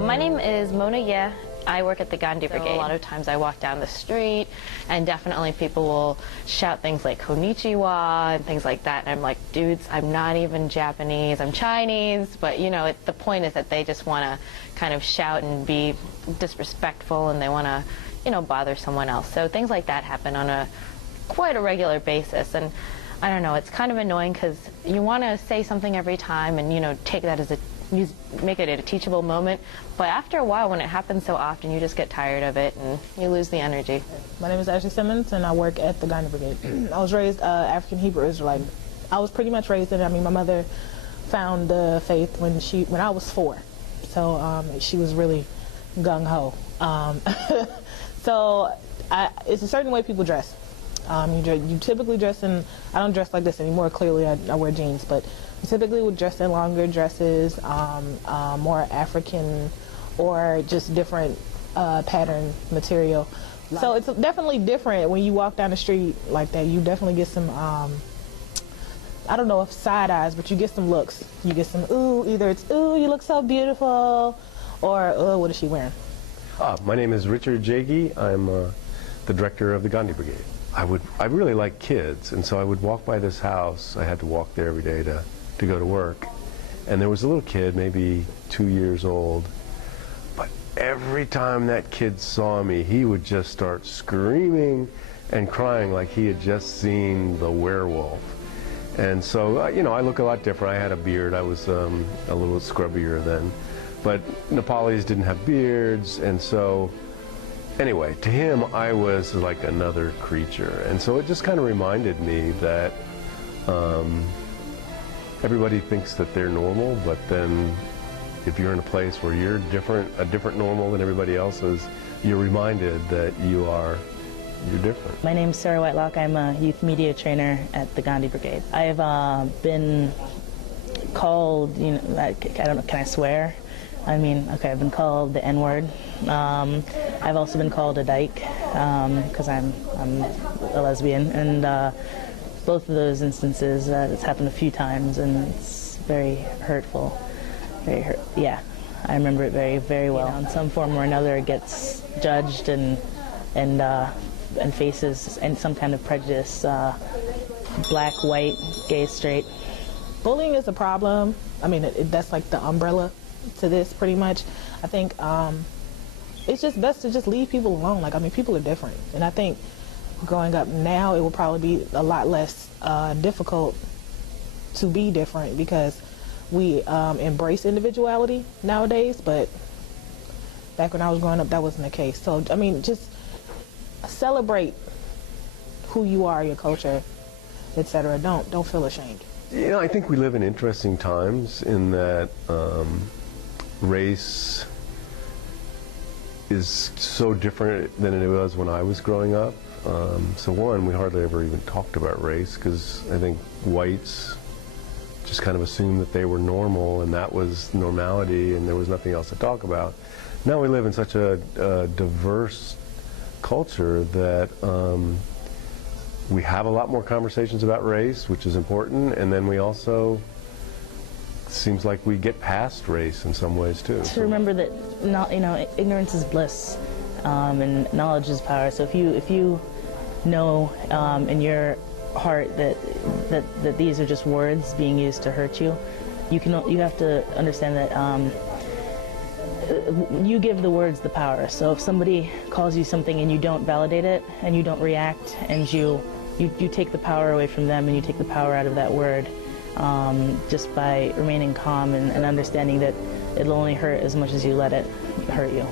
My name is Mona Ye. I work at the Gandhi Brigade. A lot of times I walk down the street and definitely people will shout things like konnichiwa and things like that. And I'm like, dudes, I'm not even Japanese, I'm Chinese. But, you know, the point is that they just want to kind of shout and be disrespectful and they want to, you know, bother someone else. So things like that happen on quite a regular basis. And I don't know, it's kind of annoying because you want to say something every time and, you know, take that as make it a teachable moment, but after a while when it happens so often you just get tired of it and you lose the energy. My name is Ashley Simmons and I work at the Gandhi Brigade. I was raised African Hebrew Israelite. I was pretty much raised in it. I mean, my mother found the faith when I was 4, so she was really gung-ho. So it's a certain way people dress. You typically dress in, I don't dress like this anymore, clearly I wear jeans, but you typically would dress in longer dresses, more African or just different pattern material. So it's definitely different when you walk down the street like that. You definitely get some, I don't know if side eyes, but you get some looks. You get some, ooh, either it's, ooh, you look so beautiful, or, oh, what is she wearing? My name is Richard Jaggi. I'm the director of the Gandhi Brigade. I really like kids, and so I would walk by this house. I had to walk there every day to go to work. And there was a little kid, maybe 2 years old, but every time that kid saw me, he would just start screaming and crying like he had just seen the werewolf. And so, you know, I look a lot different. I had a beard. I was a little scrubbier then. But Nepalis didn't have beards, and so anyway, to him, I was like another creature. And so it just kind of reminded me that everybody thinks that they're normal, but then if you're in a place where you're a different normal than everybody else is, you're reminded that you're different. My name is Sarah Whitelock. I'm a youth media trainer at the Gandhi Brigade. I've been called, you know, I don't know, can I swear? I mean, okay, I've been called the N-word. I've also been called a dyke because I'm a lesbian, and both of those instances, it's happened a few times, and it's very hurtful. Yeah, I remember it very, very well. You know, in some form or another, it gets judged and faces and some kind of prejudice, black, white, gay, straight. Bullying is a problem. I mean, that's like the umbrella to this, pretty much. I think it's just best to just leave people alone. Like, I mean, people are different, and I think growing up now, it will probably be a lot less difficult to be different because we embrace individuality nowadays, but back when I was growing up, that wasn't the case. So, I mean, just celebrate who you are, your culture, etc. Don't feel ashamed. You know, I think we live in interesting times in that race is so different than it was when I was growing up. So one, we hardly ever even talked about race because I think whites just kind of assumed that they were normal and that was normality and there was nothing else to talk about. Now we live in such a diverse culture that we have a lot more conversations about race, which is important, and then we also, seems like we get past race in some ways too. To remember that, you know, ignorance is bliss, and knowledge is power. So if you know in your heart that these are just words being used to hurt you, you have to understand that you give the words the power. So if somebody calls you something and you don't validate it and you don't react and you take the power away from them and you take the power out of that word, just by remaining calm and understanding that it'll only hurt as much as you let it hurt you.